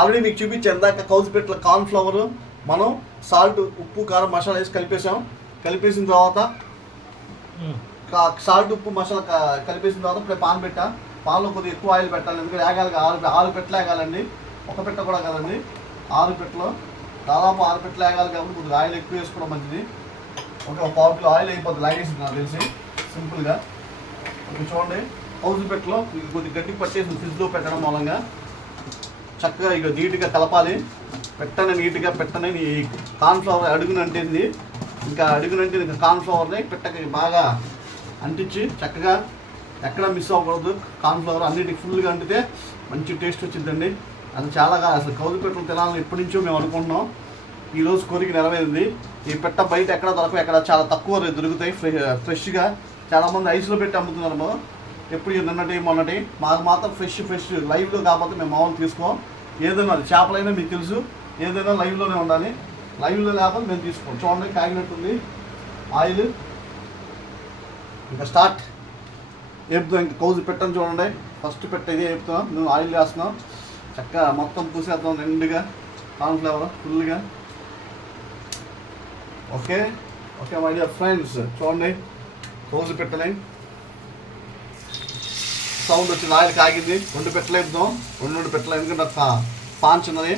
Already మీకు చూపించాను ఇందాక కౌజుపెట్ల కార్న్ఫ్లవర్ మనం సాల్ట్ ఉప్పు కారం మసాలా వేసి కలిపేసిన తర్వాత సాల్ట్ ఉప్పు మసాలా కలిపేసిన తర్వాత ఇప్పుడు పాన్ పెట్టా. పాన్లో కొద్దిగా ఎక్కువ ఆయిల్ పెట్టాలి, ఎందుకంటే వేగాలి. 6 పెట్టలు వేగాలండి, ఒక పెట్ట కూడా కాదండి, 6 పెట్టలు, దాదాపు 6 పెట్టలు వేగాలి. కాబట్టి కొద్దిగా ఆయిల్ ఎక్కువ వేసుకోవడం మంచిది. ఒక 1/2 కిలో ఆయిల్ అయిపోతుంది, లాగేసింది నాకు తెలిసి సింపుల్గా. ఓకే చూడండి, కౌజుపెట్టలో కొద్దిగా గట్టికి పట్టేసి ఫ్రిడ్జ్లో పెట్టడం మూలంగా చక్కగా ఇక నీట్గా కలపాలి. నీట్గా పెట్టని కార్న్ఫ్లవర్ అడుగునంటేంది, ఇంకా అడుగునంటే ఇంకా కార్న్ఫ్లవర్ని పెట్టక బాగా అంటించి చక్కగా ఎక్కడ మిస్ అవ్వకూడదు. కార్న్ఫ్లవర్ అన్నిటికి ఫుల్గా అంటితే మంచి టేస్ట్ వచ్చిందండి. అది చాలా అసలు కౌజుపెట్టలు తినాలని ఎప్పటి నుంచో మేము అనుకుంటున్నాం. ఈరోజు కోరిక నెరవేరింది. ఈ పెట్ట బయట ఎక్కడ దొరకవు, ఎక్కడ చాలా తక్కువ దొరుకుతాయి ఫ్రెష్గా. చాలామంది ఐస్లో పెట్టి అమ్ముతున్నారు. ఎప్పుడు నిన్నటి మొన్నటి మాకు మాత్రం ఫ్రెష్ లైవ్లో కాకపోతే మేము మామూలు తీసుకోం. ఏదైనా చేపలైనా మీకు తెలుసు, ఏదైనా లైవ్లోనే ఉండాలి. లైవ్లో లేకపోతే మేము తీసుకోం. చూడండి కాగినట్టుంది ఆయిల్. ఇంకా స్టార్ట్ వేపుతాం. ఇంకా కౌజు పెట్టని చూడండి, ఫస్ట్ పెట్ట ఇదే వేపుతున్నాం. మేము ఆయిల్ వేస్తున్నాం, చక్కగా మొత్తం పూసేద్దాం నిండుగా కార్న్ఫ్లవర్ ఫుల్గా. ఓకే మై డియర్ ఫ్రెండ్స్, చూడండి కౌజు పెట్టని సౌండ్ వచ్చింది, ఆయిల్ కాగింది. 2 పెట్టలు వేపుదాం, 2 పెట్టలు, ఎందుకంటే పాన్ చిన్నది.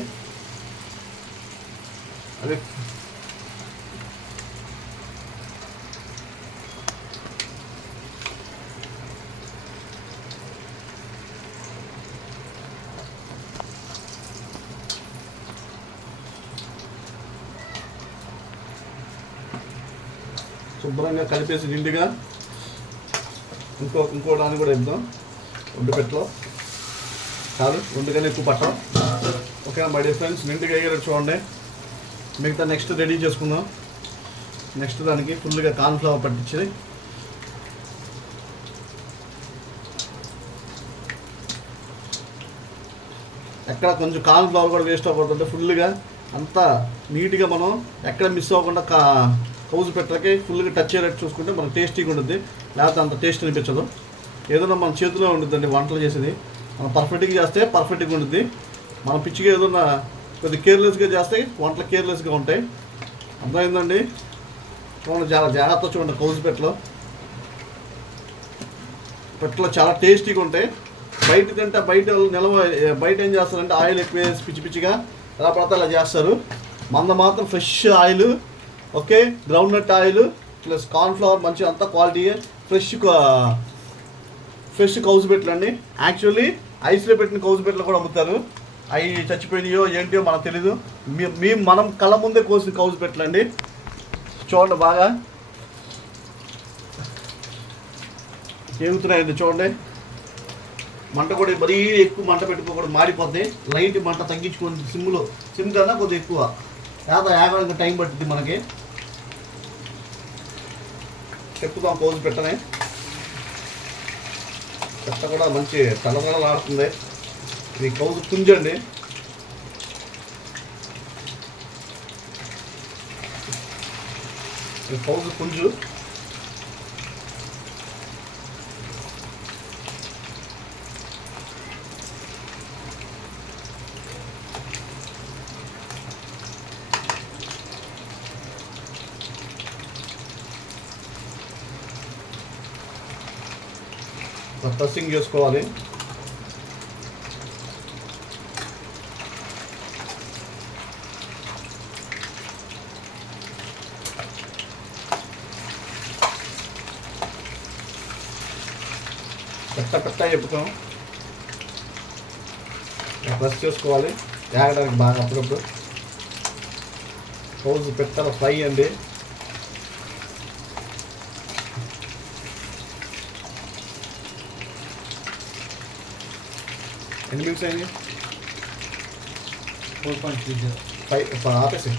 అదే శుభ్రంగా కలిపేసి నిండుగా ఇంకో దాన్ని కూడా వేద్దాం. 2 పెట్టలో చాలు, 2 కన్నా ఎక్కువ పట్టం. ఓకే మై డియర్ ఫ్రెండ్స్, నిండుగా వేయగలరు చూడండి. మిగతా నెక్స్ట్ రెడీ చేసుకుందాం. నెక్స్ట్ దానికి ఫుల్గా కార్న్ఫ్లవర్ పట్టించి ఎక్కడ కొంచెం కార్న్ఫ్లవర్ కూడా వేస్ట్ అవ్వకూడదు. ఫుల్గా అంతా నీట్గా మనం ఎక్కడ మిస్ అవ్వకుండా కౌజుపెట్టలకి ఫుల్గా టచ్ అయ్యేటట్టు చూసుకుంటే మనకు టేస్టీగా ఉంటుంది. లేకపోతే అంత టేస్ట్ అనిపించదు. ఏదైనా మన చేతిలో ఉంటుందండి వంటలు చేసేది. మనం పర్ఫెక్ట్గా చేస్తే పర్ఫెక్ట్గా ఉంటుంది. మనం పిచ్చిగా ఏదన్నా కొద్దిగా కేర్లెస్గా చేస్తే వంటలు కేర్లెస్గా ఉంటాయి. అర్థమైందండి. చూడండి, చాలా జాగ్రత్త చూడండి. కౌజుపెట్టలో చాలా టేస్టీగా ఉంటాయి. బయట తింటే బయట ఏం చేస్తారంటే ఆయిల్ ఎక్కువ వేసి పిచ్చిగా ఎలా పడితే అలా చేస్తారు. మంద మాత్రం fresh oil. Okay, groundnut oil plus cornflower మంచిగా అంతా క్వాలిటీ ఫ్రెష్ కౌజుపెట్టలు అండి. యాక్చువల్లీ ఐస్లో పెట్టిన కౌజుపెట్టలు కూడా అమ్ముతారు. అవి చచ్చిపోయినాయో ఏంటో మనకు తెలీదు. మనం కళ్ళ ముందే కోసిన కౌజుపెట్టలు అండి. చూడండి బాగా ఏగుతున్నాయండి. చూడండి, మంట కూడా మరీ ఎక్కువ మంట పెట్టుకోకూడదు, మాడిపోద్ది. లైట్ మంట తగ్గించుకొని సిమ్ కన్నా కొద్దిగా ఎక్కువ యాగడానికి టైం పడుతుంది మనకి. చెప్పుదాం కౌజుపెట్టనే. పెట్ట కూడా మంచి తలతలలాడుతుంది. ఇది కౌజు పుంజు అండి. కౌజు పుంజు. టస్సింగ్ చేసుకోవాలి. పెట్ట చెప్పుతాం, ప్రెస్ చేసుకోవాలి వేగడానికి బాగా. అప్పుడప్పుడు కౌజు పెట్టల ఫ్రై అండి. ఎన్ని మినిట్స్ అయింది? 4.3 ఆపేసి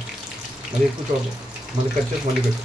మళ్ళీ ఎక్కువ చూడదు. మళ్ళీ కట్ చేసి మళ్ళీ పెట్టు.